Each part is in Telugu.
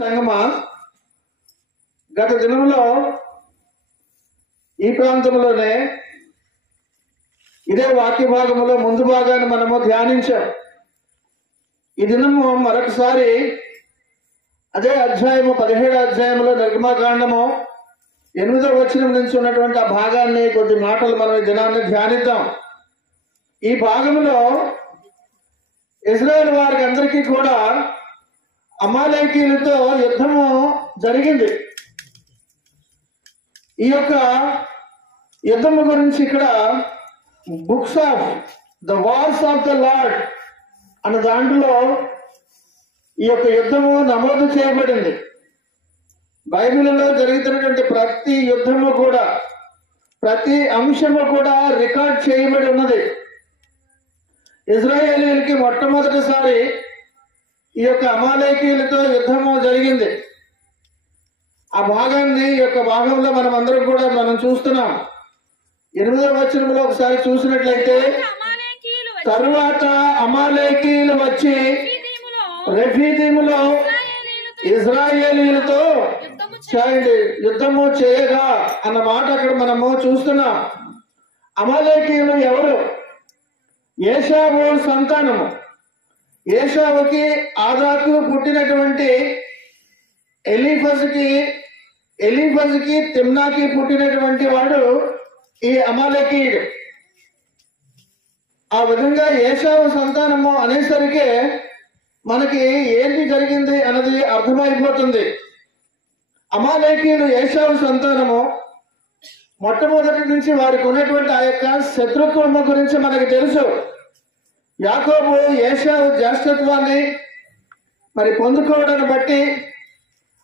సంగమా గత దినంలో ఈ ప్రాంతంలోనే ఇదే వాక్య భాగంలో ముందు భాగాన్ని మనము ధ్యానించాం. ఈ దినము మరొకసారి అదే అధ్యాయము 17వ అధ్యాయంలో నిర్గమకాండము 8వ వచనం నుంచి ఉన్నటువంటి ఆ భాగాన్ని కొద్ది మాటలు మనం ఈ దినాన్ని ధ్యానిద్దాం. ఈ భాగంలో ఇజ్రాయెల్ వారికి అందరికీ కూడా అమాలేకీయులతో యుద్ధము జరిగింది. ఈ యొక్క యుద్ధము గురించి ఇక్కడ books of the wars of the lord అన్న దాంట్లో ఈ యొక్క యుద్ధము నమోదు చేయబడింది. బైబిల్లో జరుగుతున్నటువంటి ప్రతి యుద్ధము కూడా, ప్రతి అంశము కూడా రికార్డ్ చేయబడి ఉన్నది. ఇజ్రాయేలీయులకి మొట్టమొదటిసారి ఈ యొక్క అమాలేకీయులతో యుద్ధము జరిగింది. ఆ భాగాన్ని ఈ యొక్క భాగంలో మనం అందరం కూడా మనం చూస్తున్నాం. 8వ వచనంలో ఒకసారి చూసినట్లయితే, తరువాత అమాలేకీయులు వచ్చి రెఫీదీములో ఇజ్రాయేలీయులతో యుద్ధము చేయగా అన్న మాట అక్కడ మనము చూస్తున్నాం. అమాలేకీయులు ఎవరు? ఏశావు సంతానము. ఏశావుకి ఆదాకు పుట్టినటువంటి ఎలీఫజుకి తిమ్నాకి పుట్టినటువంటి వాడు ఈ అమాలేకీయుడు. ఆ విధంగా ఏశావు సంతానము అనేసరికి మనకి ఏంటి జరిగింది అన్నది అర్థమైపోతుంది. అమాలేకీయులు ఏశావు సంతానము. మొట్టమొదటి నుంచి వారికి ఉన్నటువంటి ఆ యొక్క శత్రుత్వము గురించి మనకి తెలుసు. యాకోబు ఏశావు జ్యేష్ఠత్వాన్ని మరి పొందుకోవడాన్ని బట్టి,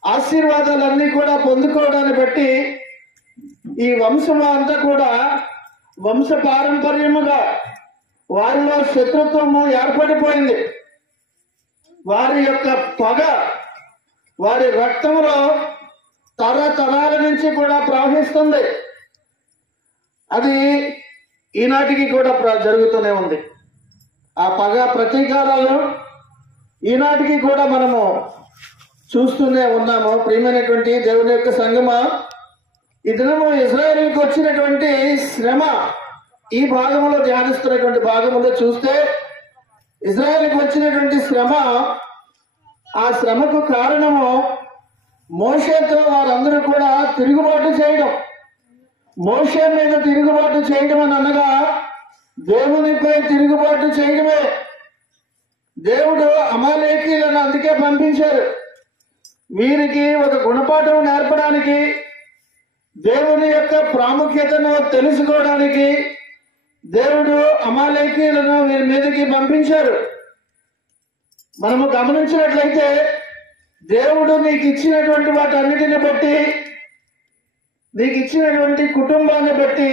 ఆశీర్వాదాలన్నీ కూడా పొందుకోవడాన్ని బట్టి ఈ వంశం అంతా కూడా వంశ పారంపర్యముగా వారిలో శత్రుత్వము ఏర్పడిపోయింది. వారి యొక్క పగ వారి రక్తంలో తరతరాల నుంచి కూడా ప్రవహిస్తుంది. అది ఈనాటికి కూడా జరుగుతూనే ఉంది. ఆ పగ ప్రతీకారాలు ఈనాటికి కూడా మనము చూస్తూనే ఉన్నాము. ప్రియమైనటువంటి దేవుని యొక్క సంగమా, ఈ దినము ఇజ్రాయేలుకి వచ్చినటువంటి శ్రమ ఈ భాగంలో ధ్యానిస్తున్నటువంటి భాగంలో చూస్తే, ఇజ్రాయేలుకి వచ్చినటువంటి శ్రమ, ఆ శ్రమకు కారణము మోషేతో వారందరూ కూడా తిరుగుబాటు చేయడం. మోషే మీద తిరుగుబాటు చేయడం అని అనగా దేవునిపై తిరుగుబాటు చేయడమే. దేవుడు అమాలేకీయులను అందుకే పంపించారు. వీరికి ఒక గుణపాఠం నేర్పడానికి, దేవుని యొక్క ప్రాముఖ్యతను తెలుసుకోవడానికి దేవుడు అమాలేకీయులను వీరి మీదకి పంపించారు. మనము గమనించినట్లయితే, దేవుడు నీకు ఇచ్చినటువంటి వాటన్నిటిని బట్టి, నీకు ఇచ్చినటువంటి కుటుంబాన్ని బట్టి,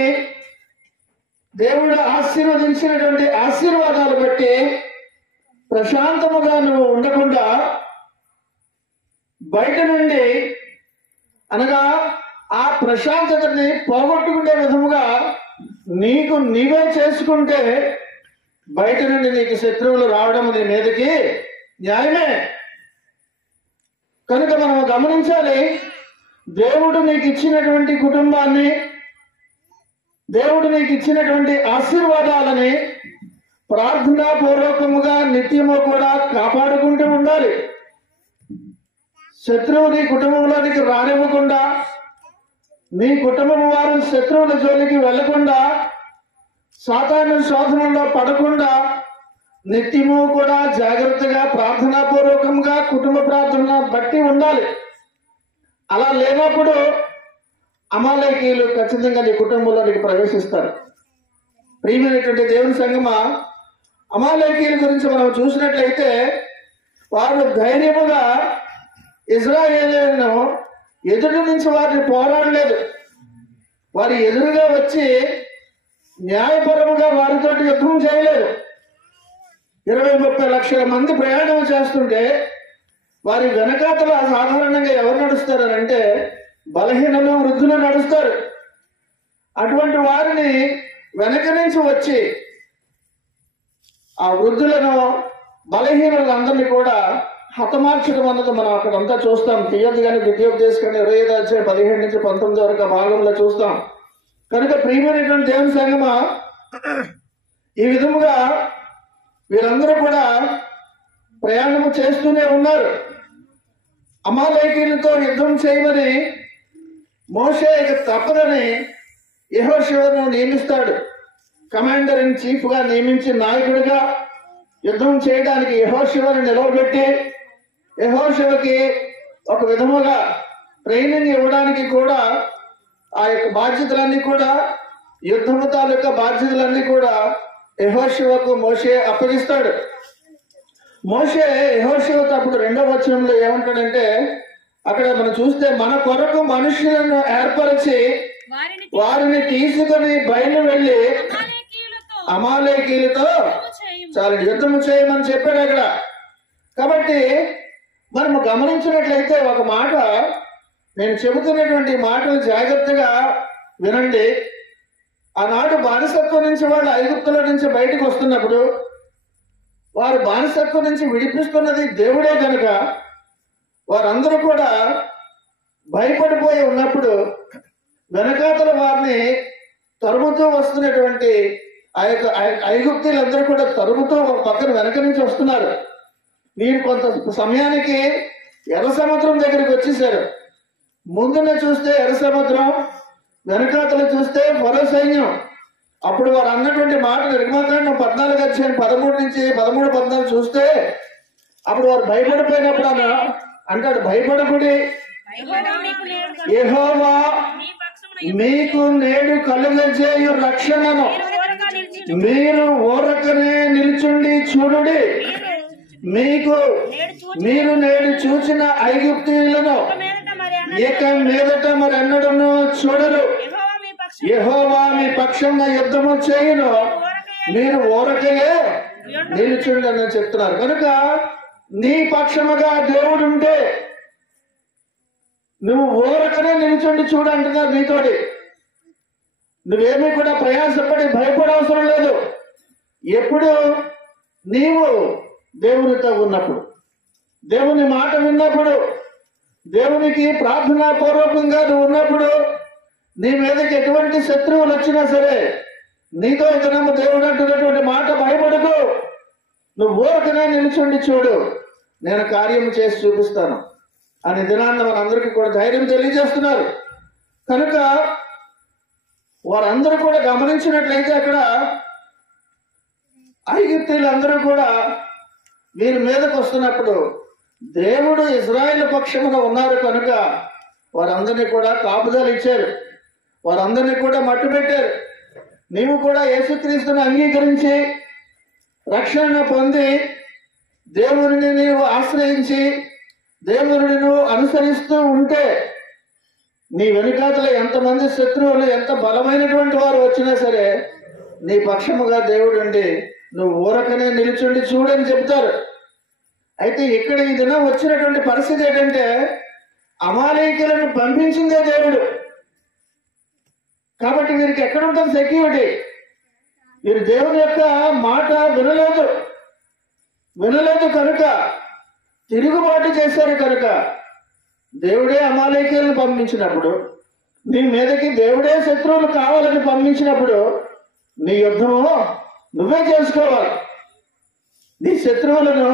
దేవుడు ఆశీర్వదించినటువంటి ఆశీర్వాదాలు బట్టి ప్రశాంతముగా నువ్వు ఉండకుండా బయట నుండి అనగా ఆ ప్రశాంతతని పోగొట్టుకునే విధముగా నీకు నీవే చేసుకుంటే బయట నుండి నీకు శత్రువులు రావడం నీ మీదకి న్యాయమే. కనుక మనం గమనించాలి, దేవుడు నీకు ఇచ్చినటువంటి కుటుంబాన్ని, దేవుడు నీకు ఇచ్చినటువంటి ఆశీర్వాదాలని ప్రార్థనాపూర్వకముగా నిత్యము కూడా కాపాడుకుంటూ ఉండాలి. శత్రువు నీ కుటుంబంలోనికి రానివ్వకుండా, నీ కుటుంబం వారు శత్రువుల జోలికి వెళ్లకుండా, సాతాను శోధనలో పడకుండా నిత్యము కూడా జాగ్రత్తగా ప్రార్థనాపూర్వకంగా కుటుంబ ప్రార్థన బట్టి ఉండాలి. అలా లేనప్పుడు అమాలేకీయులు ఖచ్చితంగా నీ కుటుంబంలోనికి ప్రవేశిస్తారు. ప్రియమైనటువంటి దేవుని సంగమా, అమాలేకీయుల గురించి మనం చూసినట్లయితే, వారు ధైర్యముగా ఇజ్రాయేలీయులను ఎదుటి నుంచి వారిని పోరాడలేదు. వారి ఎదురుగా వచ్చి న్యాయపరముగా వారితో యుద్ధం చేయలేదు. 20-30 లక్షల మంది ప్రయాణం చేస్తుంటే వారి వెనకాతల సాధారణంగా ఎవరు నడుస్తారు అంటే బలహీనలు, వృద్ధులు నడుస్తారు. అటువంటి వారిని వెనక నుంచి వచ్చి ఆ వృద్ధులను, బలహీనులందరినీ కూడా హతమార్చడం అన్నది మనం అక్కడంతా చూస్తాం. తీయదు కానీ ద్వితీయోపదేశకాండం 25:17-19 వరకు భాగంలో చూస్తాం. కనుక ప్రియమైనటువంటి దేవుని సంగమా, ఈ విధముగా వీరందరూ కూడా ప్రయాణము చేస్తూనే ఉన్నారు. అమాలేకీయులతో యుద్ధం చేయమని మోషే ఇక తప్పదని యెహోషువను నియమిస్తాడు. కమాండర్ ఇన్ చీఫ్ గా నియమించి నాయకుడిగా యుద్ధం చేయడానికి యెహోషువను నిలవబెట్టి యెహోషువకి ఒక విధముగా ట్రైనింగ్ ఇవ్వడానికి కూడా ఆ యొక్క బాధ్యతలన్నీ కూడా, యుద్ధము తాలూకా బాధ్యతలన్నీ కూడా యెహోషువకు మోషే అప్పగిస్తాడు. మోషే యెహోషువతో అప్పుడు 2వ వచనంలో ఏమంటాడంటే, అక్కడ మనం చూస్తే మన కొరకు మనుషులను ఏర్పరిచి వారిని తీసుకుని బయలు వెళ్ళి అమాలేకీయులతో చాలా యుద్ధము చేయమని చెప్పాడు అక్కడ. కాబట్టి మనము గమనించినట్లయితే ఒక మాట, నేను చెబుతున్నటువంటి మాటలు జాగ్రత్తగా వినండి. ఆనాడు బానిసత్వం నుంచి వాళ్ళు ఐగుప్తుల నుంచి బయటకు వస్తున్నప్పుడు, వారు బానిసత్వం నుంచి విడిపిస్తున్నది దేవుడే కనుక వారందరూ కూడా భయపడిపోయి ఉన్నప్పుడు వెనకాతల వారిని తరుముతూ వస్తున్నటువంటి ఆ యొక్క ఐగుప్తీలందరూ కూడా తరుముతూ పక్కన వెనక నుంచి వస్తున్నారు. వీరు కొంత సమయానికి ఎర్ర సముద్రం దగ్గరికి వచ్చేసారు. ముందునే చూస్తే ఎర్ర సముద్రం, వెనకాతలు చూస్తే ఫరో సైన్యం. అప్పుడు వారు అన్నటువంటి మాట నిర్గమకాండం 14:13-14 చూస్తే అప్పుడు వారు భయపడిపోయినప్పుడు అంటాడు, భయపడకుడి, యెహోవా మీకు నేడు కలుగజేయు రక్షణను మీరు ఊరకనే నిల్చుండి చూడుడి. మీరు నేడు చూసిన ఐగుప్తీయులను ఇక మీదట మరి ఎన్నడను చూడరు. యెహోవా మీ పక్షంగా యుద్ధము చేయును, మీరు ఊరకయే నిలుచుండి అని చెప్తున్నారు. కనుక నీ పక్షముగా దేవుడు ఉంటే నువ్వు ఊరకనే నిలుచుండి చూడంటున్నారు నీతోటి. నువ్వేమీ కూడా ప్రయాసపడి భయపడవసరం లేదు. ఎప్పుడు నీవు దేవునితో ఉన్నప్పుడు, దేవుని మాట విన్నప్పుడు, దేవునికి ప్రార్థనా పూర్వకంగా నువ్వు ఉన్నప్పుడు, నీ మీదకి ఎటువంటి శత్రువులు వచ్చినా సరే నీతో ఇతనమ్మ దేవుడు అంటున్నటువంటి మాట భయపడకు, నువ్వు ఊరకనే నిలుచుండి చూడు, నేను కార్యం చేసి చూపిస్తాను అనే దినాన్న మనందరికీ కూడా ధైర్యం తెలియజేస్తున్నారు. కనుక వారందరూ కూడా గమనించినట్లయితే అక్కడ ఐగుప్తీయులందరూ కూడా వీరి మీదకు వస్తున్నప్పుడు దేవుడు ఇశ్రాయేలు పక్షమున ఉన్నారు కనుక వారందరినీ కూడా కాపుదలు ఇచ్చారు, వారందరినీ కూడా మట్టు పెట్టారు. నీవు కూడా యేసుక్రీస్తుని అంగీకరించి రక్షణ పొంది దేవుని నీవు ఆశ్రయించి దేవుని నువ్వు అనుసరిస్తూ ఉంటే నీ వెనుకాతల ఎంతమంది శత్రువులు ఎంత బలమైనటువంటి వారు వచ్చినా సరే నీ పక్షముగా దేవుడు ఉండి నువ్వు ఊరకనే నిలుచుండి చూడని చెప్తారు. అయితే ఇక్కడ ఈ దినం వచ్చినటువంటి పరిస్థితి ఏంటంటే అమాలేకీయులను పంపించిందే దేవుడు. కాబట్టి వీరికి ఎక్కడ ఉంటుంది సెక్యూరిటీ? వీరు దేవుని యొక్క మాట వినలేదు కనుక తిరుగుబాటు చేశారు. కనుక దేవుడే అమాలేకీయులను పంపించినప్పుడు, నీ మీదకి దేవుడే శత్రువులు కావాలని పంపించినప్పుడు నీ యుద్ధము నువ్వే చేసుకోవాలి. నీ శత్రువులను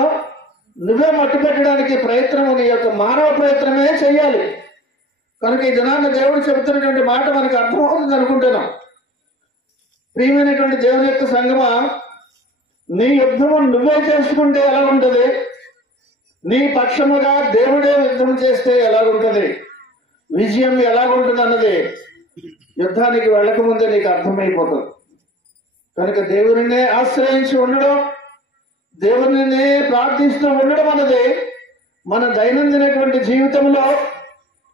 నువ్వే మట్టు పెట్టడానికి ప్రయత్నము నీ యొక్క మానవ ప్రయత్నమే చేయాలి. కనుక ఈ దినాన్న దేవుడు చెబుతున్నటువంటి మాట మనకి అర్థమవుతుంది అనుకుంటున్నాం. ప్రియమైనటువంటి దేవుని యొక్క సంగమా, నీ యుద్ధము నువ్వే చేసుకుంటే ఎలా ఉంటుంది? నీ పక్షముగా దేవుడే యుద్ధం చేస్తే ఎలాగుంటుంది? విజయం ఎలాగుంటుంది అన్నది యుద్ధానికి వెళ్ళకముందే నీకు అర్థమైపోతుంది. కనుక దేవునినే ఆశ్రయించి ఉండడం, దేవునినే ప్రార్థిస్తూ ఉండడం అన్నది మన దైనందినటువంటి జీవితంలో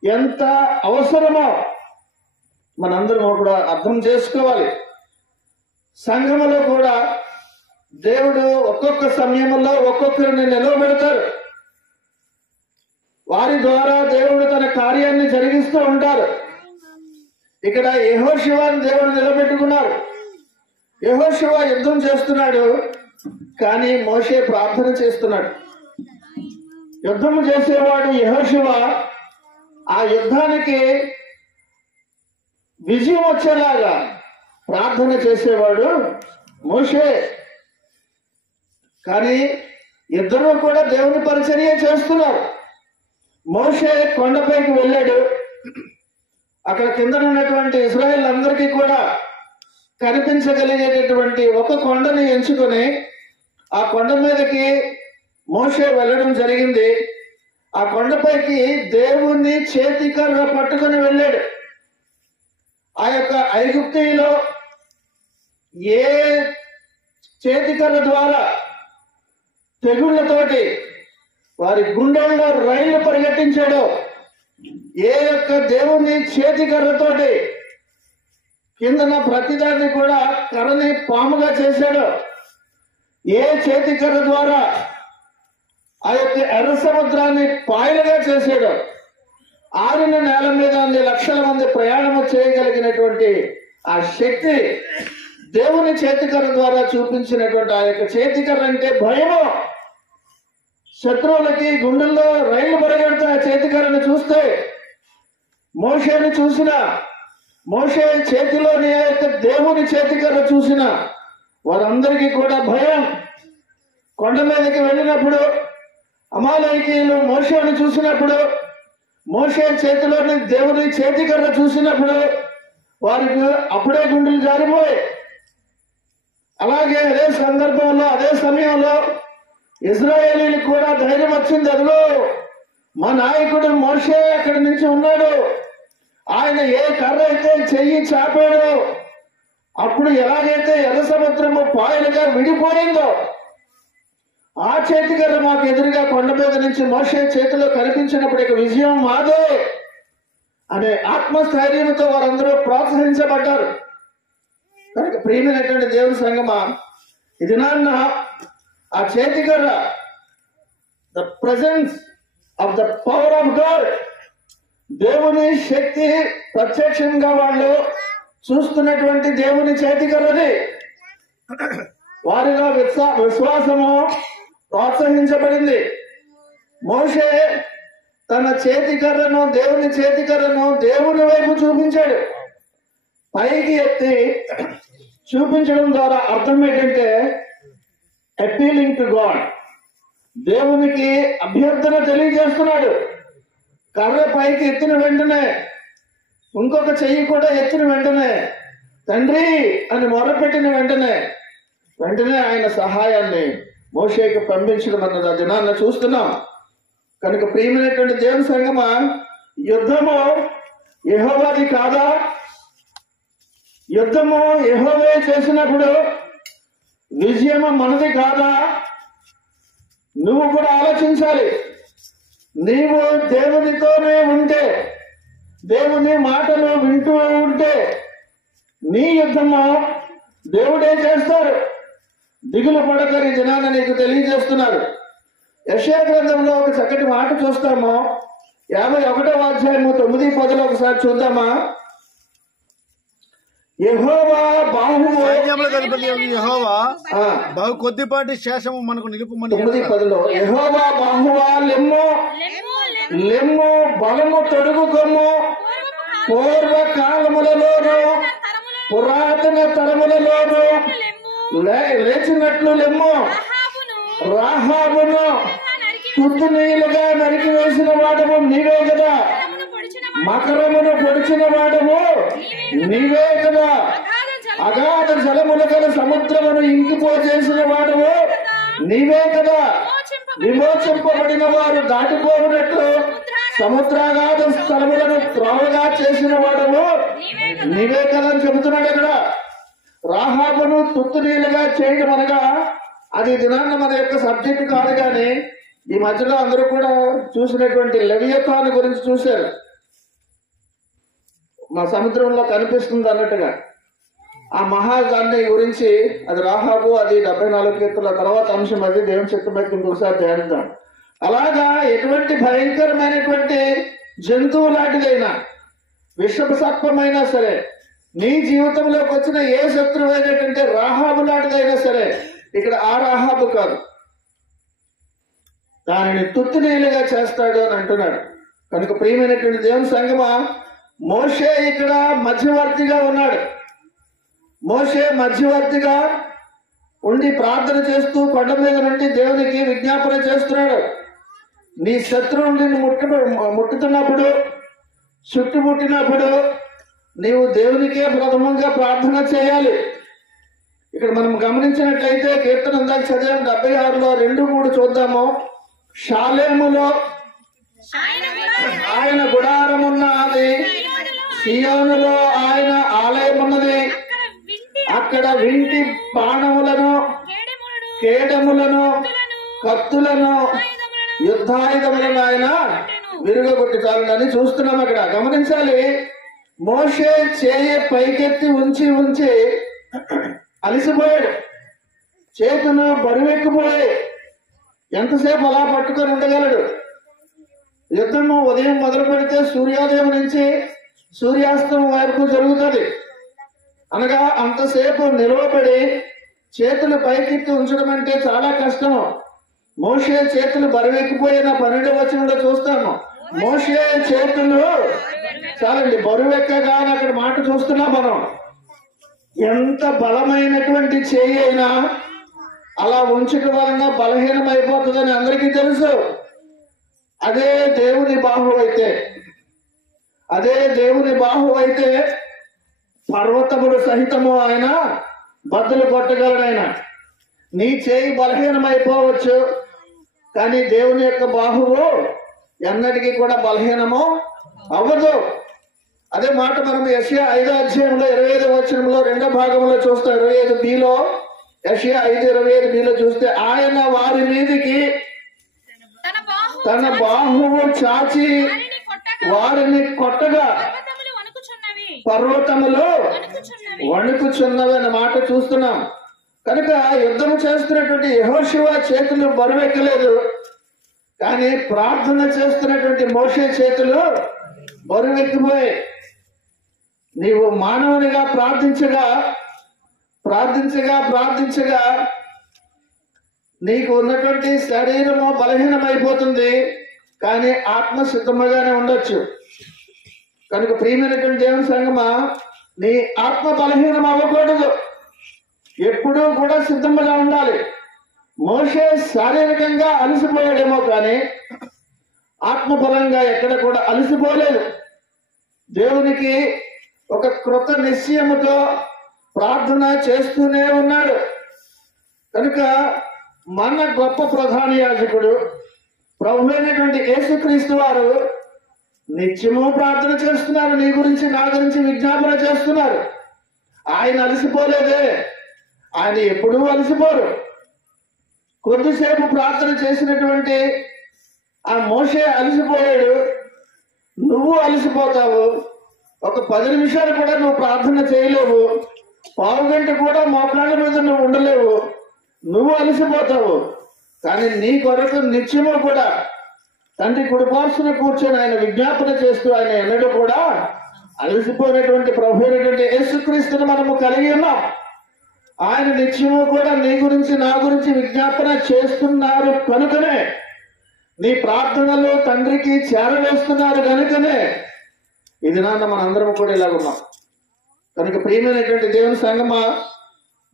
ఎంత అవసరమో మనందరం కూడా అర్థం చేసుకోవాలి. సంఘములో కూడా దేవుడు ఒక్కొక్క సమయంలో ఒక్కొక్కరిని నిలవబెడతారు. వారి ద్వారా దేవుడు తన కార్యాన్ని జరిగిస్తూ ఉంటారు. ఇక్కడ యెహోషువను దేవుడు నిలబెట్టుకున్నారు. యెహోషువ యుద్ధం చేస్తున్నాడు, కానీ మోషే ప్రార్థన చేస్తున్నాడు. యుద్ధము చేసేవాడు యెహోషువ, ఆ యుద్ధానికి విజయం వచ్చేలాగా ప్రార్థన చేసేవాడు మోషే. కానీ ఇద్దరు కూడా దేవుని పరిచర్య చేస్తున్నారు. మోషే కొండపైకి వెళ్ళాడు. అక్కడ కింద ఉన్నటువంటి ఇశ్రాయేల్ అందరికీ కూడా కనిపించగలిగేటటువంటి ఒక కొండని ఎంచుకొని ఆ కొండ మీదకి మోషే వెళ్ళడం జరిగింది. ఆ కొండపైకి దేవుణ్ణి చేతికర్ర పట్టుకొని వెళ్ళాడు. ఆ యొక్క ఐగుప్తీయులో ఏ చేతికర్ర ద్వారా తెగుళ్లతోటి వారి గుండెల్లో రైళ్లు పరిగెట్టించాడో, ఏ యొక్క దేవుని చేతికర్రతోటి కిందన ప్రతిదాన్ని కూడా కర్రని పాముగా చేశాడో, ఏ చేతికర్ర ద్వారా ఆ యొక్క ఎర్ర సముద్రాన్ని పాయలుగా చేశాడో, ఆరిన నేల మీద అన్ని లక్షల మంది ప్రయాణము చేయగలిగినటువంటి ఆ శక్తి దేవుని చేతికర్ర ద్వారా చూపించినటువంటి ఆ యొక్క చేతికర్ర అంటే భయము. శత్రువులకి గుండెల్లో రైళ్లు పరిగెడతా ఆ చేతికర్రను చూస్తే, మోషేని చూసిన, మోషే చేతిలోని ఆ యొక్క దేవుని చేతికర్ర చూసిన వారందరికీ కూడా భయం. కొండ మీదకి వెళ్ళినప్పుడు అమాలేకీయులు మోషేని చూసినప్పుడు, మోషే చేతిలోని దేవుని చేతికర్ర చూసినప్పుడు వారికి అప్పుడే గుండెలు జారిపోయి. అలాగే అదే సందర్భంలో, అదే సమయంలో ఇశ్రాయేలీలకు కూడా ధైర్యం వచ్చింది. అదిగో మా నాయకుడు మోషే అక్కడి నుంచి ఉన్నాడు, ఆయన ఏ కర్ర అయితే చెయ్యి చాపాడో అప్పుడు ఎలాగైతే ఎర్ర సముద్రము పాయలుగా విడిపోయిందో, ఆ చేతికర్ర మాకు ఎదురుగా కొండ మీద నుంచి మోషే చేతిలో కనిపించినప్పుడు ఇక విజయం మాదే అనే ఆత్మస్థైర్యంతో వారందరూ ప్రోత్సహించబడ్డారు. కనుక ప్రియమైనటువంటి దేవుని సంగమా, ఇది నాన్న ఆ చేతికర్ర, the presence of the power of God, దేవుని శక్తి ప్రత్యక్షంగా వాళ్ళు చూస్తున్నటువంటి దేవుని చేతికర్రది. వారిలో విశ్వాసము ప్రోత్సహించబడింది. మోషే తన చేతికర్రను, దేవుని చేతికర్రను దేవుని వైపు చూపించాడు. పైకి ఎత్తి చూపించడం ద్వారా అర్థం ఏంటంటే అపీలింగ్ టు గాడ్, దేవునికి అభ్యర్థన తెలియజేస్తున్నాడు. కర్ర పైకి ఎత్తిన వెంటనే, ఇంకొక చెయ్యి కూడా ఎత్తిన వెంటనే, తండ్రి అని మొరపెట్టిన వెంటనే ఆయన సహాయాన్ని మోషేకి పంపించడం అన్నది ఆ దినాన్ని చూస్తున్నాం. కనుక ప్రియమైనటువంటి దేవుని సంగమా, యుద్ధము యెహోవాది కాదా? యుద్ధము యెహోవే చేసినప్పుడు విజయము మనది కాదా? నువ్వు కూడా ఆలోచించాలి. నీవు దేవునితోనే ఉంటే, దేవుని మాటలు వింటూ ఉంటే నీ యుద్ధము దేవుడే చేస్తారు. దిగులు పడకని జనాన్ని నీకు తెలియజేస్తున్నారు. యెషయా గ్రంథంలో ఒక చక్కటి మాట చూస్తాము. 51వ అధ్యాయము 9-10 ఒకసారి చూద్దామా. యెహోవా బాహువు, యెహోవా బహు కొద్దిపాటి శేషము మనకు నిలుపుమని. 9-10 యెహోవా బాహువా లెమ్ము, లెమ్ము బలము తొడుగుకొమ్ము, పూర్వ కాలములలోను పురాతన తరములలోను లేచినట్లు లెమ్ము. రాహాబును తుత్తు నీలుగా నరికి వేసిన వాడము నీవే కదా, మకరమును పొడిచిన వాడము నీవే కదా, అగాధ జలముల గల సముద్రమును ఇంకిపోచేసిన వాడము నీవే కదా, విమోచింపబడిన వారు దాటిపోయినట్లు సముద్రాగాధ స్థలములను త్రోవగా చేసిన వాడము నీవే కదా అని చెబుతున్నాడు. ఇక్కడ రాహాబును తుత్తు నీలుగా చేయడం అనగా అది దినాన్న మన యొక్క సబ్జెక్ట్ కాదు. కానీ ఈ మధ్యలో అందరూ కూడా చూసినటువంటి లెవియథాను గురించి చూశారు. మా సముద్రంలో కనిపిస్తుంది అన్నట్టుగా ఆ మహాగాన్ని గురించి, అది రాహాబు, అది 74 కీర్తనల తర్వాత అంశం. అది దేవుని చిత్తమైతే ఇంకొకసారి ధ్యానిద్దాం. అలాగా ఎటువంటి భయంకరమైనటువంటి జంతువు లాంటిదైనా, విషపు సర్పమైనా సరే, నీ జీవితంలోకి వచ్చిన ఏ శత్రువు అయినటువంటి రాహాబు లాంటిదైనా సరే, ఇక్కడ ఆ రాహాబు కాదు, దానిని తుత్తునీలుగా చేస్తాడు అని అంటున్నాడు. కనుక ప్రియమైనటువంటి దేవుని సంగమా, మోషే ఇక్కడ మధ్యవర్తిగా ఉన్నాడు. మోషే మధ్యవర్తిగా ఉండి ప్రార్థన చేస్తూ కొండ మీద నుండి దేవునికి విజ్ఞాపన చేస్తున్నాడు. నీ శత్రువులు నిన్ను ముట్టుతున్నప్పుడు, చుట్టుముట్టినప్పుడు నీవు దేవునికే ప్రథమంగా ప్రార్థన చేయాలి. ఇక్కడ మనం గమనించినట్లయితే కీర్తన ఇందాక చదివాం 76లో 2-3 చూద్దాము. షాలేములో ఆయన గుడారం ఉన్నది, సియోనులో ఆయన ఆలయం ఉన్నది. అక్కడ వింటి బాణములను, కేడములను, కత్తులను, యుద్ధాయుధములను ఆయన విరుగగొట్టి చాలని చూస్తున్నాం. అక్కడ గమనించాలి, మోషే చేయి పైకెత్తి ఉంచి ఉంచి అలిసిపోయాడు. చేతులు బరువెక్కిపోయాయి. ఎంతసేపు అలా పట్టుకొని ఉండగలడు? యుద్ధము ఉదయం మొదలు పెడితే సూర్యోదయం నుంచి సూర్యాస్తమం వరకు జరుగుతుంది. అనగా అంతసేపు నిలవబడి చేతులు పైకెత్తి ఉంచడం అంటే చాలా కష్టము. మోషే చేతులు బరువెక్కిపోయిన 12వ వచనంలో చూస్తాము. మోషే చేతులు చాలండి బరువెక్కగా అని అక్కడ మాట చూస్తున్నాం మనం. ఎంత బలమైనటువంటి చేయి అయినా అలా ఉంచడం వలన బలహీనం అయిపోతుందని అందరికీ తెలుసు. అదే దేవుని బాహు అయితే, అదే దేవుని బాహు అయితే పర్వతములు సహితము ఆయన బద్దలు కొట్టగలడు. ఆయన నీ చేయి బలహీనమైపోవచ్చు, కానీ దేవుని యొక్క బాహువు ఎన్నటికీ కూడా బలహీనము అవ్వదు. అదే మాట మనం యెషయా 5వ అధ్యాయంలో 25వ వచనంలో 2వ భాగంలో చూస్తాం. 25bలో యెషయా 5:25bలో చూస్తే ఆయన వారి మీదికి తన బాహువు చాచి వారిని కొట్టగా పర్వతములు వణుకుచున్నవి అన్న మాట చూస్తున్నాం. కనుక యుద్ధం చేస్తున్నటువంటి యెహోషువ చేతులు బరువెక్కలేదు, కానీ ప్రార్థన చేస్తున్నటువంటి మోషే చేతులు బరువెక్కిపోయాయి. నీవు మానవునిగా ప్రార్థించగా ప్రార్థించగా ప్రార్థించగా నీకు ఉన్నటువంటి శరీరము బలహీనమైపోతుంది, కానీ ఆత్మ సిద్ధముగానే ఉండొచ్చు. కనుక ప్రియమైనటువంటి దేవుని సంగమా, నీ ఆత్మ బలహీనం అవ్వకూడదు, ఎప్పుడూ కూడా సిద్ధముగా ఉండాలి. మోషే శారీరకంగా అలసిపోయాడేమో, కానీ ఆత్మపరంగా ఎక్కడ కూడా అలసిపోలేదు. దేవునికి ఒక కృత నిశ్చయముతో ప్రార్థన చేస్తూనే ఉన్నాడు. కనుక మన గొప్ప ప్రధాన యాజకుడు ప్రభు అయినటువంటి యేసుక్రీస్తు వారు నిత్యము ప్రార్థన చేస్తున్నారు. నీ గురించి, నా గురించి విజ్ఞాపన చేస్తున్నారు. ఆయన అలసిపోలేదే, ఆయన ఎప్పుడూ అలసిపోరు. కొద్దిసేపు ప్రార్థన చేసినటువంటి ఆ మోషే అలసిపోయాడు, నువ్వు అలసిపోతావు. ఒక 10 నిమిషాలు కూడా నువ్వు ప్రార్థన చేయలేవు, పావుగంట కూడా మోకాళ్ళ మీద నువ్వు ఉండలేవు, నువ్వు అలసిపోతావు. కానీ నీ కొరకు నిత్యము కూడా తండ్రి కుడిపార్శ్వన కూర్చొని ఆయన విజ్ఞాపన చేస్తూ ఆయన ఎన్నడూ కూడా అలసిపోయినటువంటి ప్రభు అయినటువంటి యేసుక్రీస్తుని మనము కలిగి ఉన్నాం. ఆయన నిత్యము కూడా నీ గురించి, నా గురించి విజ్ఞాపన చేస్తున్నారు కనుకనే, నీ ప్రార్థనలు తండ్రికి చేరవేస్తున్నారు కనుకనే ఇది నాన్న మనందరం కూడా ఇలా ఉన్నాం. కనుక ప్రియమైనటువంటి దేవుని సంగమా,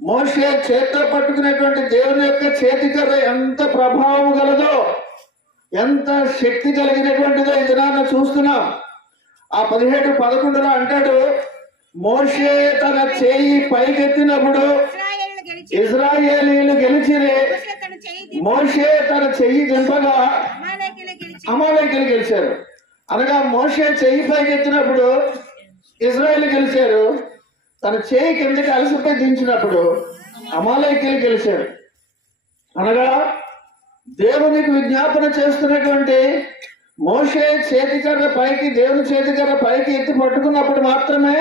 మోషే చేతితో పట్టుకునేటువంటి దేవుని యొక్క చేతికర్ర ఎంత ప్రభావం గలదో, ఎంత శక్తి కలిగినటువంటిదో ఇది నాన్న చూస్తున్నాం. ఆ 17:11 అంటాడు, మోషే తన చేయి పైకెత్తినప్పుడు ఇశ్రాయేలీయులు గెలిచిరే. మోషే తన చెయ్యి దింపగా అమాలేకీయులు గెలిచారు. అనగా మోషే చెయ్యి పైకెత్తినప్పుడు ఇశ్రాయేలు గెలిచారు, తన చేయి కిందకి అలసిపోయి దించినప్పుడు అమాలేకీయులు గెలిచారు. అనగా దేవునికి విజ్ఞాపన చేస్తున్నటువంటి మోషే చేతికర్ర పైకి, దేవుని చేతికర్ర పైకి ఎత్తి పట్టుకున్నప్పుడు మాత్రమే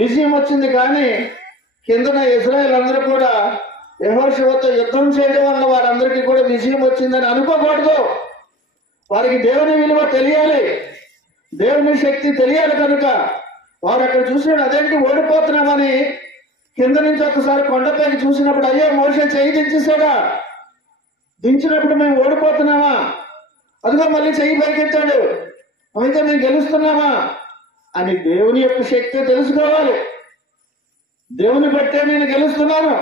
విజయం వచ్చింది. కానీ కిందన ఇశ్రాయేల్ అందరూ కూడా యెహోషువతో యుద్ధం చేయడం వల్ల వారందరికీ కూడా విజయం వచ్చిందని అనుకోకూడదు. వారికి దేవుని విలువ తెలియాలి, దేవుని శక్తి తెలియాలి. కనుక వారు అక్కడ చూసినప్పుడు అదేంటి ఓడిపోతున్నామని కింద నుంచి ఒకసారి కొండపైకి చూసినప్పుడు, అయ్యో మోషే చేయి దించేసాడా, దించినప్పుడు మేము ఓడిపోతున్నామా? అదిగో మళ్ళీ చెయ్యి పైకెత్తాడు, అయితే మేము గెలుస్తున్నామా అని దేవుని యొక్క శక్తి తెలుసుకోవాలి. దేవుని బట్టే నేను గెలుస్తున్నాను,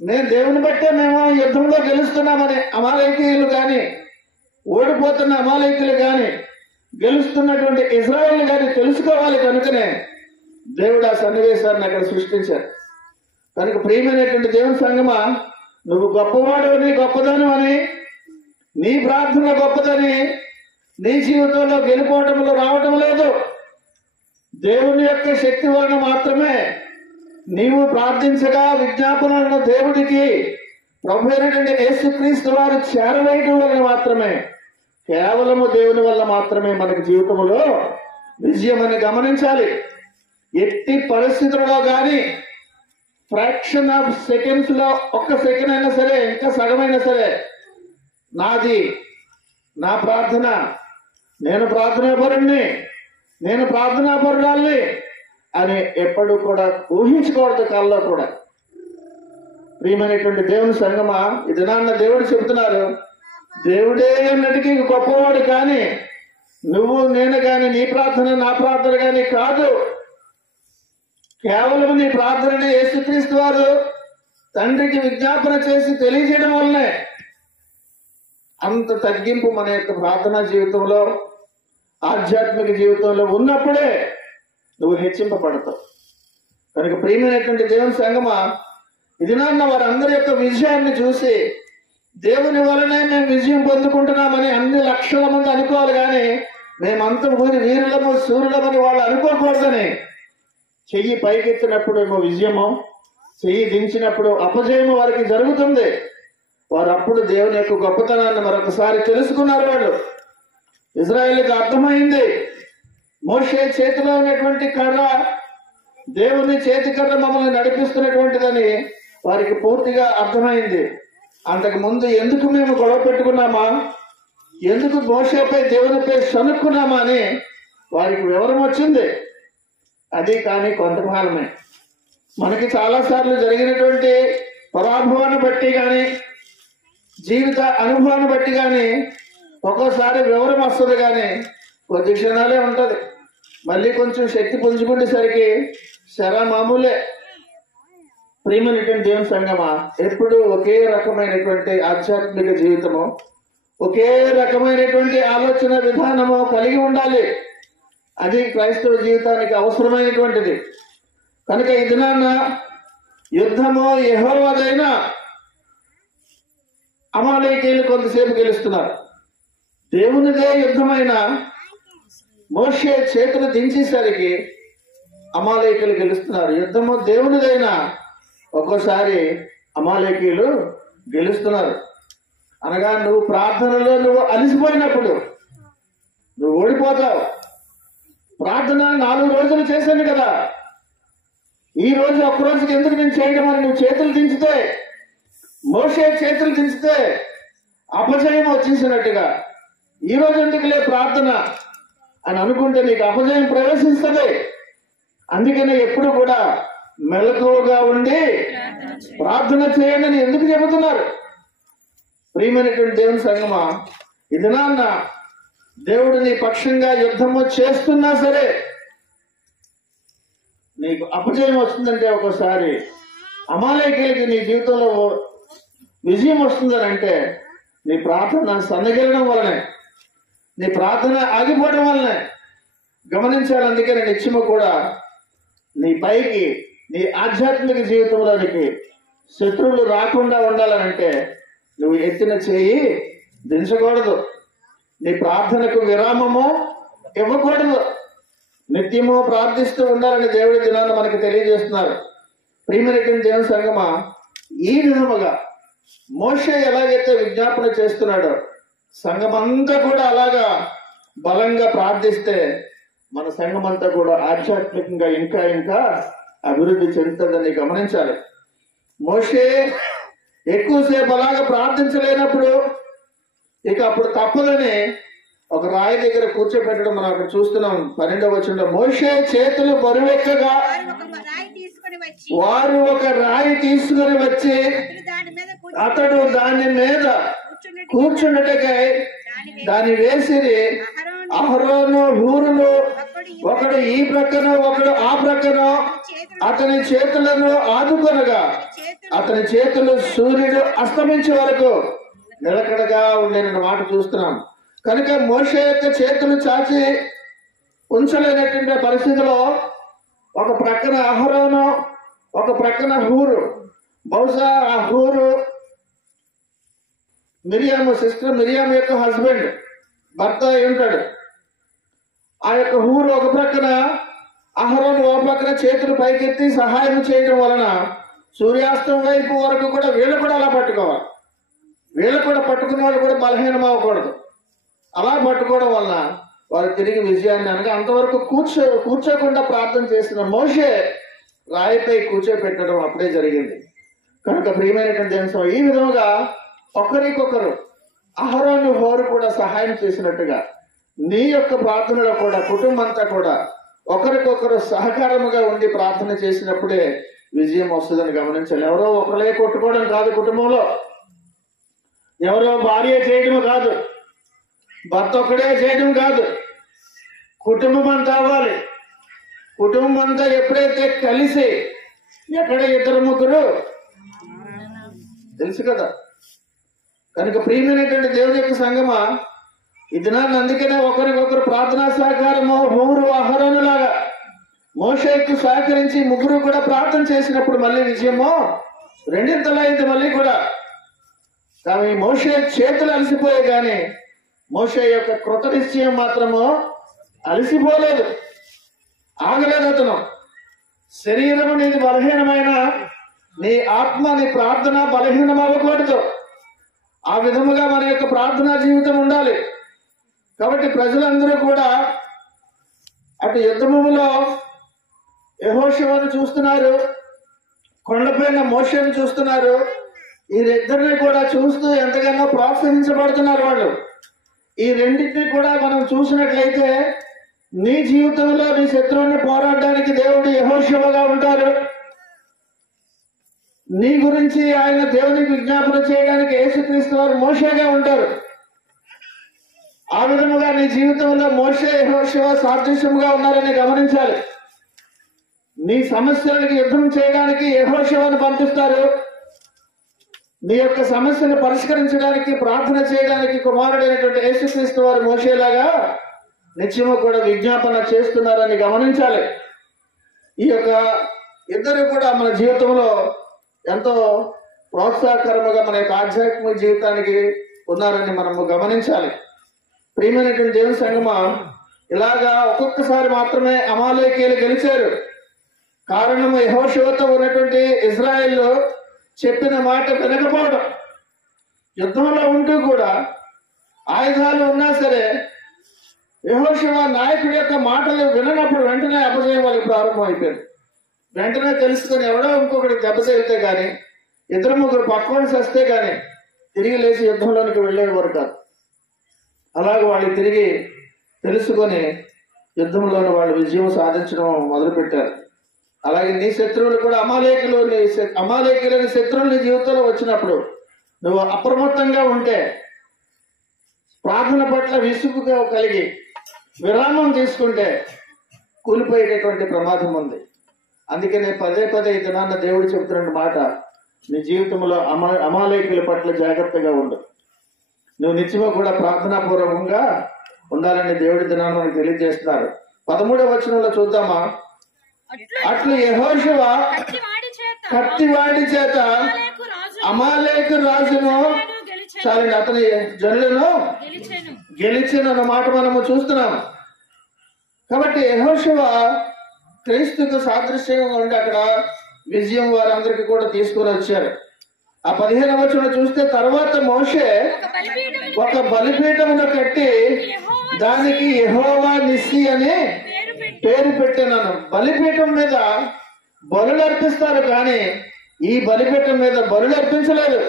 నేను దేవుని బట్టే మేము యుద్ధంలో గెలుస్తున్నామని అమాలేకీయులు కానీ, ఓడిపోతున్న అమాలేకీయులు కానీ, గెలుస్తున్నటువంటి ఇజ్రాయేల్ కానీ తెలుసుకోవాలి. కనుకనే దేవుడు ఆ సన్నివేశాన్ని అక్కడ సృష్టించారు. కనుక ప్రియమైనటువంటి దేవుని సంగమా, నువ్వు గొప్పవాడవని, గొప్పదనమని, నీ ప్రార్థన గొప్పదని నీ జీవితంలో గెలుపోవటంలో రావటం లేదు. దేవుని యొక్క శక్తి వలన మాత్రమే నీవు ప్రార్థించగా విజ్ఞాపనలను దేవుడికి ప్రభు అయినటువంటి యేసుక్రీస్తు వారు చేరవేయటం వలన మాత్రమే, కేవలము దేవుని వల్ల మాత్రమే మనకి జీవితంలో విజయం అని గమనించాలి. ఎట్టి పరిస్థితుల్లో కానీ ఫ్రాక్షన్ ఆఫ్ సెకండ్స్ లో, ఒక్క సెకండ్ అయినా సరే, ఇంకా సగమైనా సరే, నాది, నా ప్రార్థన, నేను ప్రార్థనాపరుణ్ణి, నేను ప్రార్థనాపరురాల్ని అని ఎప్పుడు కూడా ఊహించుకోవద్దు కల్లో కూడా. ప్రియమైనటువంటి దేవుని సంగమా, ఇది నాన్న దేవుడు చెబుతున్నారు, దేవుడే అన్నటికీ గొప్పవాడు కానీ నువ్వు నేను కానీ, నీ ప్రార్థన నా ప్రార్థన కానీ కాదు. కేవలం నీ ప్రార్థనని యేసుక్రీస్తు వారు తండ్రికి విజ్ఞాపన చేసి తెలియజేయడం వల్లనే అంత తగ్గింపు మన యొక్క ప్రార్థనా జీవితంలో, ఆధ్యాత్మిక జీవితంలో ఉన్నప్పుడే నువ్వు హెచ్చింపబడతావు. కనుక ప్రియమైనటువంటి దేవుని సంగమా, ఇది నాన్న వారందరి యొక్క విజయాన్ని చూసి దేవుని వలనే మేము విజయం పొందుకుంటున్నామని అన్ని లక్షల మంది అనుకోవాలి కానీ మేమంతా వీరులము సూర్యులమని వాళ్ళు అనుకోకూడదని. చెయ్యి పైకెత్తినప్పుడు ఏమో విజయము, చెయ్యి దించినప్పుడు అపజయము వారికి జరుగుతుంది. వారు అప్పుడు దేవుని యొక్క గొప్పతనాన్ని మరొకసారి తెలుసుకున్నారు. వాళ్ళు ఇజ్రాయేలుకి అర్థమైంది, మోషే చేతిలో ఉన్నటువంటి కర్ర దేవుని చేతి కర్ర మమ్మల్ని నడిపిస్తున్నటువంటిదని వారికి పూర్తిగా అర్థమైంది. అంతకు ముందు ఎందుకు మేము గొడవ పెట్టుకున్నామా, ఎందుకు మోషేపై దేవునిపై సనుక్కున్నామా అని వారికి వివరం వచ్చింది. అది కానీ కొంతకాలమే. మనకి చాలాసార్లు జరిగినటువంటి పరాభవాన్ని బట్టి కానీ, జీవిత అనుభవాన్ని బట్టి కానీ ఒక్కోసారి వివరం వస్తుంది కానీ కొద్ది క్షణాలే ఉంటుంది. మళ్ళీ కొంచెం శక్తి పుంజుకునేసరికి శర మామూలే. ప్రియమైనటువంటి దేవుని సంగమా, ఎప్పుడు ఒకే రకమైనటువంటి ఆధ్యాత్మిక జీవితము, ఒకే రకమైనటువంటి ఆలోచన విధానము కలిగి ఉండాలి. అది క్రైస్తవ జీవితానికి అవసరమైనటువంటిది. కనుక ఈ దినాన్న యుద్ధము యెహోవాదైనా అమాలేకీయులు కొంతసేపు గెలుస్తున్నారు. దేవునిదే యుద్ధమైన మోషే చేతులు దించేసరికి అమాలేకీయులు గెలుస్తున్నారు. యుద్ధము దేవునిదైనా ఒక్కోసారి అమాలేకీయులు గెలుస్తున్నారు. అనగా నువ్వు ప్రార్థనలో నువ్వు అలసిపోయినప్పుడు నువ్వు ఓడిపోతావు. ప్రార్థన 4 రోజులు చేశాను కదా, ఈ రోజు ఒక్క రోజుకి ఎందుకు నేను చేయడం అని నువ్వు చేతులు దించితే, మోషే చేతులు దించితే అపజయం వచ్చేసినట్టుగా ఈ రోజు ఎందుకులే ప్రార్థన అని అనుకుంటే నీకు అపజయం ప్రవేశిస్తుంది. అందుకనే ఎప్పుడు కూడా మెలకువగా ఉండి ప్రార్థన చేయండి అని ఎందుకు చెబుతున్నారు? ప్రియమైనటువంటి దేవుని సంగమా, ఇది నాన్న దేవుడు నీ పక్షంగా యుద్ధము చేస్తున్నా సరే నీకు అపజయం వస్తుందంటే, ఒకసారి అమాలేకీయులకి నీ జీవితంలో విజయం వస్తుందని అంటే నీ ప్రార్థన సన్నగిలడం వలనే, నీ ప్రార్థన ఆగిపోవడం వలనే గమనించాలి. అందుకే నేను నిత్యము కూడా నీ పైకి, నీ ఆధ్యాత్మిక జీవితంలోనికి శత్రువులు రాకుండా ఉండాలనంటే నువ్వు ఎత్తిన చేయి దించకూడదు, నీ ప్రార్థనకు విరామము ఇవ్వకూడదు, నిత్యము ప్రార్థిస్తూ ఉండాలని దేవుడి దినాన్ని మనకు తెలియజేస్తున్నారు. ప్రియమైనటువంటి దేవుని సంగమా, ఈ విధముగా మోషే ఎలాగైతే విజ్ఞాపన చేస్తున్నాడో సంఘమంతా కూడా అలాగా బలంగా ప్రార్థిస్తే మన సంఘమంతా కూడా ఆధ్యాత్మికంగా ఇంకా ఇంకా అభివృద్ధి చెందుతుందని గమనించాలి. మోషే ఎక్కువసేపు అలాగా ప్రార్థించలేనప్పుడు ఇక అప్పుడు తప్పదని ఒక రాయి దగ్గర కూర్చోబెట్టడం మనం అక్కడ చూస్తున్నాం. 12వ వచనంలో మోషే చేతులు బరువెక్కగా వారు ఒక రాయి తీసుకుని వచ్చి అతడు దాని మీద కూర్చున్నట్టుకై దాన్ని వేసిరి. అహరోను హూరులు ఒకడు ఈ ప్రక్కన ఒకడు ఆ ప్రక్కన అతని చేతులను ఆదుకొనగా అతని చేతులు సూర్యుడు అస్తమించే వరకు నిలకడగా ఉండేన మాట చూస్తున్నాం. కనుక మోషే యొక్క చేతులు చాచి ఉంచలేనటువంటి పరిస్థితిలో ఒక ప్రక్కన అహరోను ఒక ప్రక్కన హూరు, బహుశా ఆ హూరు మిరియాము సిస్టర్ మిరియాము యొక్క హస్బెండ్ భర్త అయి ఉంటాడు. ఆ యొక్క హూరు ఒక ప్రక్కన అహరోను ఒక ప్రక్కన చేతులు పైకెత్తి సహాయం చేయడం వలన సూర్యాస్తం వైపు వరకు కూడా వీళ్ళు కూడా అలా పట్టుకోవాలి. వీళ్ళు కూడా పట్టుకున్న వాళ్ళు కూడా బలహీనం అవ్వకూడదు. అలా పట్టుకోవడం వలన వారు తిరిగి విజయాన్ని అనగా అంతవరకు కూర్చోకుండా ప్రార్థన చేసిన మోషే రాయిపై కూర్చోపెట్టడం అప్పుడే జరిగింది. కనుక ప్రియమైనటువంటి దేశం ఈ విధముగా ఒకరికొకరు అహరోను హోరు కూడా సహాయం చేసినట్టుగా నీ యొక్క ప్రార్థనలో కూడా కుటుంబంతా కూడా ఒకరికొకరు సహకారముగా ఉండి ప్రార్థన చేసినప్పుడే విజయం వస్తుందని గమనించాలి. ఎవరో ఒకరే కొట్టుకోవడం కాదు, కుటుంబంలో ఎవరో భార్య చేయడం కాదు, భర్త ఒక్కడే చేయడం కాదు, కుటుంబం అంతా అవ్వాలి. కుటుంబం అంతా ఎప్పుడైతే కలిసి ఎక్కడ ఇద్దరు ముగ్గురు తెలుసు కదా. కనుక ప్రియమైనటువంటి దేవుని యొక్క సంగమా ఈ దినాన్ని అందుకనే ఒకరికొకరు ప్రార్థనా సహకారము హూరు అహరోను లాగా మోషేకు సహకరించి ముగ్గురు కూడా ప్రార్థన చేసినప్పుడు మళ్ళీ విజయము రెండింతలా అయింది మళ్ళీ కూడా. కానీ మోషే చేతులు అలసిపోయే గాని మోషే యొక్క కృత నిశ్చయం మాత్రము అలసిపోలేదు, ఆగలేదు. అతను శరీరము నీది బలహీనమైన నీ ఆత్మ నీ ప్రార్థన బలహీనం అవ్వకూడదు. ఆ విధముగా మన యొక్క ప్రార్థనా జీవితం ఉండాలి. కాబట్టి ప్రజలందరూ కూడా అటు యుద్ధములో యెహోషువను చూస్తున్నారు, కొండపైన మోషేను చూస్తున్నారు. ఈ ఇద్దరిని కూడా చూస్తూ ఎంతగానో ప్రోత్సహించబడుతున్నారు వాళ్ళు. ఈ రెండింటిని కూడా మనం చూసినట్లయితే నీ జీవితంలో నీ శత్రువుని పోరాడడానికి దేవుడు యెహోషువగా ఉంటారు. నీ గురించి ఆయన దేవునికి విజ్ఞాపన చేయడానికి యేసుక్రీస్తు వారు మోషేగా ఉంటారు. ఆ విధముగా నీ జీవితంలో మోషే యెహోషువ సాదృశ్యముగా ఉన్నారని గమనించాలి. నీ సమస్యలకు యుద్ధం చేయడానికి యెహోషువను పంపిస్తారు. నీ యొక్క సమస్యను పరిష్కరించడానికి ప్రార్థన చేయడానికి కుమారుడైనటువంటి యేసుక్రీస్తు వారు మోషేలాగా నిత్యము కూడా విజ్ఞాపన చేస్తున్నారని గమనించాలి. ఈ యొక్క ఇద్దరు కూడా మన జీవితంలో ఎంతో ప్రోత్సాహకరముగా మన యొక్క ఆధ్యాత్మిక జీవితానికి ఉన్నారని మనము గమనించాలి. ప్రియమైనటువంటి దేవుని సంగమా ఇలాగా ఒక్కొక్కసారి మాత్రమే అమాలేకీయులు గెలిచారు. కారణం యెహోషువతో ఉన్నటువంటి ఇజ్రాయేల్ చెప్పిన మాట వినకపోవడం. యుద్ధంలో ఉంటూ కూడా ఆయుధాలు ఉన్నా సరే యెహోషువ నాయకుడి యొక్క మాటలు విననప్పుడు వెంటనే అపజయం వాళ్ళకి ప్రారంభం అయిపోయింది. వెంటనే తెలుసుకొని ఎవడో ఇంకొకటి దెబ్బతేలితే కానీ ఇద్దరు ముగ్గురు పక్కన వస్తే కానీ తిరిగి లేచి యుద్ధంలోనికి వెళ్ళేవారు కాదు. అలాగే వాళ్ళు తిరిగి తెలుసుకొని యుద్ధంలోని వాళ్ళు విజయం సాధించడం మొదలుపెట్టారు. అలాగే నీ శత్రువులు కూడా అమాలేకులని శత్రువులు నీ జీవితంలో వచ్చినప్పుడు నువ్వు అప్రమత్తంగా ఉంటే ప్రార్థన పట్ల విసుగుగా కలిగి విరామం తీసుకుంటే కూలిపోయేటటువంటి ప్రమాదం ఉంది. అందుకనే పదే పదే ఈ దినాన్న దేవుడు చెబుతున్న మాట, నీ జీవితంలో అమాలేకుల పట్ల జాగ్రత్తగా ఉండు. నువ్వు నిత్యము కూడా ప్రార్థనాపూర్వకంగా ఉండాలని దేవుడి దినాన్ని మనకు తెలియజేస్తున్నారు. 13వ వచనంలో చూద్దామా. అట్లు యెహోషువ కత్తివాడి చేత అమాలేకు రాజును చాలండి అతని జనులను గెలిచిన మాట మనము చూస్తున్నాం. కాబట్టి యెహోషువ క్రీస్తుకు సాదృశ్యంగా ఉండి అక్కడ విజయం వారందరికీ కూడా తీసుకుని వచ్చారు. ఆ 15వ వచనం చూస్తే తర్వాత మోషే ఒక బలిపీఠమును కట్టి దానికి యెహోవా నిస్సి అని పేరు పెట్టినాను. బలిపీఠం మీద బలులు అర్పిస్తారు కానీ ఈ బలిపీఠం మీద బలులు అర్పించలేదు.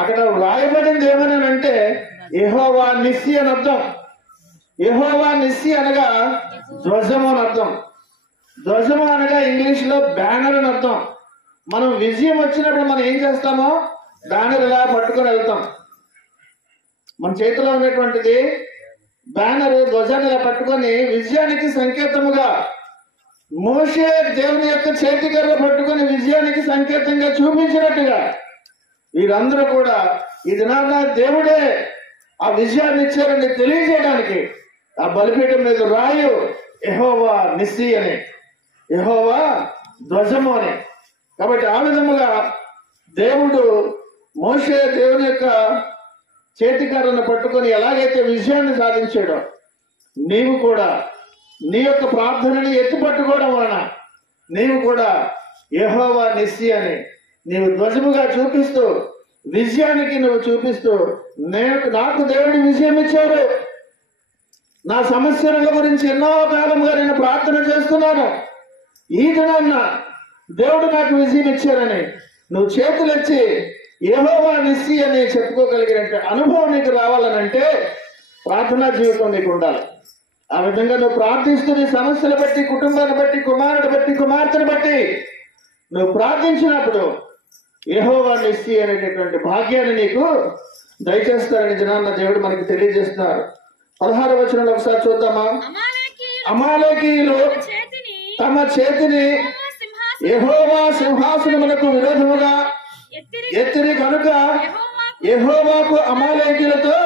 అక్కడ వ్రాయబడింది ఏమనంటే యెహోవా నిస్సి అని అర్థం. యెహోవా నిస్సి అనగా ధ్వజము అని అర్థం. ధ్వజము అనగా ఇంగ్లీష్ లో బ్యానర్ అని అర్థం. మనం విజయం వచ్చినప్పుడు మనం ఏం చేస్తామో బ్యానర్ ఇలా పట్టుకొని వెళ్తాం. మన చేతిలో ఉన్నటువంటిది బ్యానర్, ధ్వజాన్ని ఇలా పట్టుకొని విజయానికి సంకేతముగా మోషే దేవుని యొక్క చేతికర్ర పట్టుకొని విజయానికి సంకేతంగా చూపించినట్టుగా వీరందరూ కూడా ఈ దినాన దేవుడే ఆ విజయాన్ని ఇచ్చారని తెలియజేయడానికి ఆ బలిపీఠం మీద రాయు యెహోవా నిస్సి అని, యెహోవా ధ్వజము అని. కాబట్టి ఆ విధముగా దేవుడు మోషే దేవుని యొక్క చేతికర్రను పట్టుకొని ఎలాగైతే విజయాన్ని సాధించాడో నీవు కూడా నీ యొక్క ప్రార్థనని ఎత్తి పట్టుకోవడం వలన నీవు కూడా యెహోవా నిస్సి అని నీవు ధ్వజముగా చూపిస్తూ విజయానికి నువ్వు చూపిస్తూ నాకు దేవుడి విజయం ఇచ్చారు, నా సమస్యల గురించి ఎన్నో కాలంగా నేను ప్రార్థన చేస్తున్నాను, ఈ దినాన్న దేవుడు నాకు విజయం ఇచ్చారని నువ్వు చేతులెచ్చి యెహోవా నిస్సి అని చెప్పుకోగలిగినట్టు అనుభవం నీకు రావాలనంటే ప్రార్థనా జీవితం నీకు ఉండాలి. ఆ విధంగా నువ్వు ప్రార్థిస్తూ నీ సమస్యలు బట్టి, కుటుంబాన్ని బట్టి, కుమారుడు బట్టి, కుమార్తెను బట్టి నువ్వు ప్రార్థించినప్పుడు యెహోవా నిస్సి అనేటటువంటి భాగ్యాన్ని నీకు దయచేస్తారని దినాన్న దేవుడు మనకి తెలియజేస్తున్నారు. 16వ వచనంలో ఒకసారి చూద్దామా. అమాలేకీయులు తమ చేతిని యెహోవా సింహాసనములకు విరోధముగా ఎత్తిరి కనుక యెహోవాకు అమాలేకీయులతో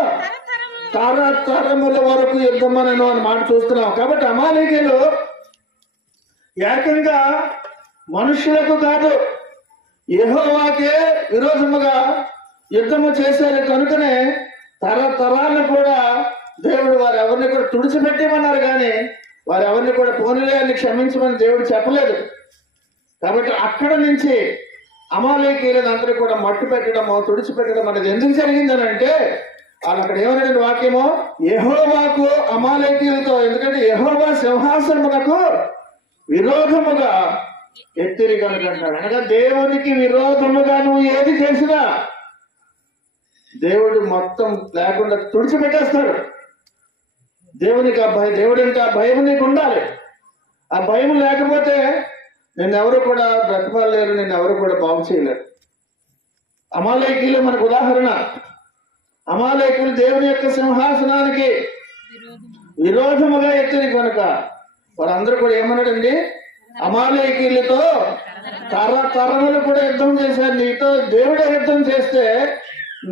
తరతరముల వరకు యుద్ధమనను అని మాట చూస్తున్నాం. కాబట్టి అమాలేకీయులు ఏకంగా మనుషులకు కాదు యెహోవాకే విరోధముగా యుద్ధము చేశారు. కనుకనే తరతరాలను కూడా దేవుడు వారు ఎవరిని కూడా తుడిచిపెట్టమన్నారు, కానీ వారు ఎవరిని కూడా పోనీలే అని క్షమించమని దేవుడు చెప్పలేదు. కాబట్టి అక్కడ నుంచి అమాలేకీయులను అందరూ కూడా మట్టు పెట్టడము, తుడిచిపెట్టడం అనేది ఎందుకు జరిగిందని అంటే వాళ్ళు అక్కడ ఏమన్నాడు వాక్యమో యెహోవాకు అమాలేకీయులతో, ఎందుకంటే యెహోవా సింహాసనమునకు విరోధముగా ఎత్తిరి కనుక అంటాడు. అనగా దేవునికి విరోధముగా నువ్వు ఏది చేసినా దేవుడు మొత్తం లేకుండా తుడిచిపెట్టేస్తాడు. దేవునికి ఆ భయం, దేవుడంటే ఆ భయం నీకు ఉండాలి. ఆ భయం లేకపోతే నిన్నెవరు కూడా బ్రతకలేరు, నిన్నెవరు కూడా బాగు చేయలేరు. అమాలేకీయులు మనకు ఉదాహరణ. అమాలేకీయులు దేవుని యొక్క సింహాసనానికి విరోధముగా ఎత్తిరి కనుక వారందరూ కూడా ఏమన్నాడండి, అమాలేకీయులతో తరతరములు కూడా యుద్ధం చేశారు. నీతో దేవుడే యుద్ధం చేస్తే,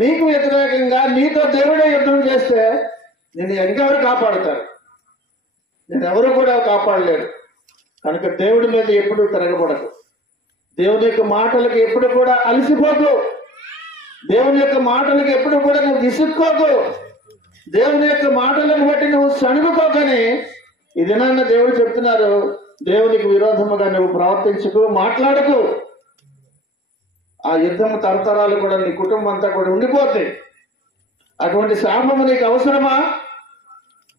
నీకు వ్యతిరేకంగా నీతో దేవుడే యుద్ధం చేస్తే నేను ఇంకెవరు కాపాడుతారు? నేను ఎవరు కూడా కాపాడలేరు. కనుక దేవుడి మీద ఎప్పుడు తిరగబడకు, దేవుని యొక్క మాటలకు ఎప్పుడు కూడా అలసిపోకు, దేవుని యొక్క మాటలకు ఎప్పుడు కూడా నువ్వు విసుక్కోకు, దేవుని యొక్క మాటలను బట్టి నువ్వు సణుగుకోకని ఈ దినాన్న దేవుడు చెప్తున్నారు. దేవునికి విరోధముగా నువ్వు ప్రవర్తించుకు, మాట్లాడకు. ఆ యుద్ధం తరతరాలు కూడా నీ కుటుంబం అంతా కూడా ఉండిపోతాయి. అటువంటి శాపము నీకు అవసరమా?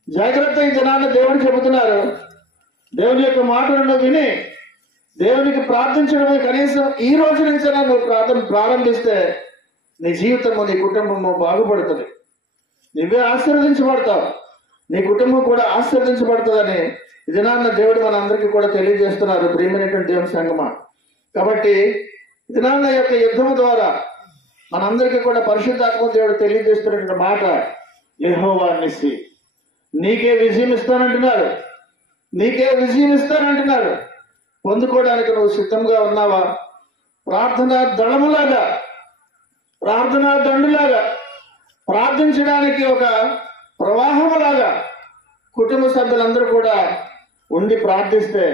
జాగ్రత్త. ఈ దినాన్న దేవుడు చెబుతున్నారు, దేవుని యొక్క మాటలను విని దేవునికి ప్రార్థించడమే కనీసం ఈ రోజు నుంచైనా నువ్వు ప్రారంభిస్తే నీ జీవితము, నీ కుటుంబము బాగుపడుతుంది. నువ్వే ఆశీర్వదించబడతావు, నీ కుటుంబం కూడా ఆశీర్వదించబడుతుందని ఈ దినాన్న దేవుడు మన అందరికీ కూడా తెలియజేస్తున్నారు. ప్రియమైనటువంటి దేవుని సంగమా, కాబట్టి ఈ దినాన్న యొక్క యుద్ధము ద్వారా మనందరికీ కూడా పరిశుద్ధాత్మ దేవుడు తెలియజేస్తున్నటువంటి మాట యెహోవా నిస్సి. నీకే విజయం ఇస్తానంటున్నారు, నీకే విజయం ఇస్తానంటున్నారు. పొందుకోవడానికి నువ్వు సిద్ధంగా ఉన్నావా? ప్రార్థనా దళములాగా, ప్రార్థనా దండులాగా, ప్రార్థించడానికి ఒక ప్రవాహములాగా కుటుంబ సభ్యులందరూ కూడా ఉండి ప్రార్థిస్తే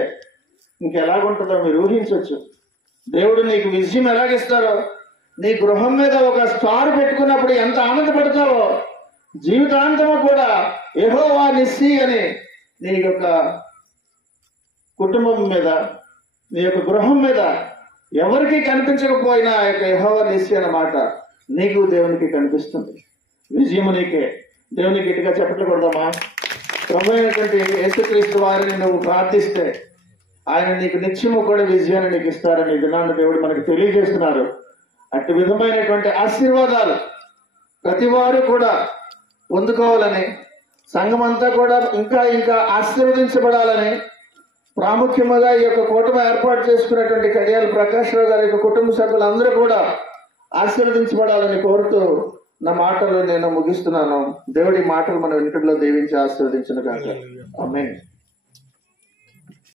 ఇంకెలాగుంటుందో మీరు ఊహించవచ్చు. దేవుడు నీకు విజయం ఎలాగిస్తారో, నీ గృహం మీద ఒక స్టార్ పెట్టుకున్నప్పుడు ఎంత ఆనందపడతావో, జీవితాంతము కూడా యెహోవా నిస్సి అని నీ యొక్క కుటుంబం మీద, నీ యొక్క గృహం మీద ఎవరికి కనిపించకపోయినా ఆ యొక్క యెహోవా నిస్సి అన్న మాట నీకు దేవునికి కనిపిస్తుంది. విజయము నీకే. దేవునికి ఇటుగా చెప్పట్లు కొడదామా? ప్రభువైనటువంటి యేసుక్రీస్తు వారిని నువ్వు ప్రార్థిస్తే ఆయన నీకు నిత్యము కూడా విజయాన్ని నీకు ఇస్తారని దినాన్ని దేవుడు మనకు తెలియజేస్తున్నారు. అటు విధమైనటువంటి ఆశీర్వాదాలు ప్రతి వారు కూడా పొందుకోవాలని, సంఘం అంతా కూడా ఇంకా ఇంకా ఆశీర్వదించబడాలని, ప్రాముఖ్యంగా ఈ యొక్క కూటమి ఏర్పాటు చేసుకున్నటువంటి కడియాల ప్రకాష్ రావు గారి యొక్క కుటుంబ సభ్యులందరూ కూడా ఆశీర్వదించబడాలని కోరుతూ నా మాటలు నేను ముగిస్తున్నాను. దేవుడి మాటలు మన వెనుకల్లో దీవించి ఆశీర్వదించును గాక. ఆమేన్.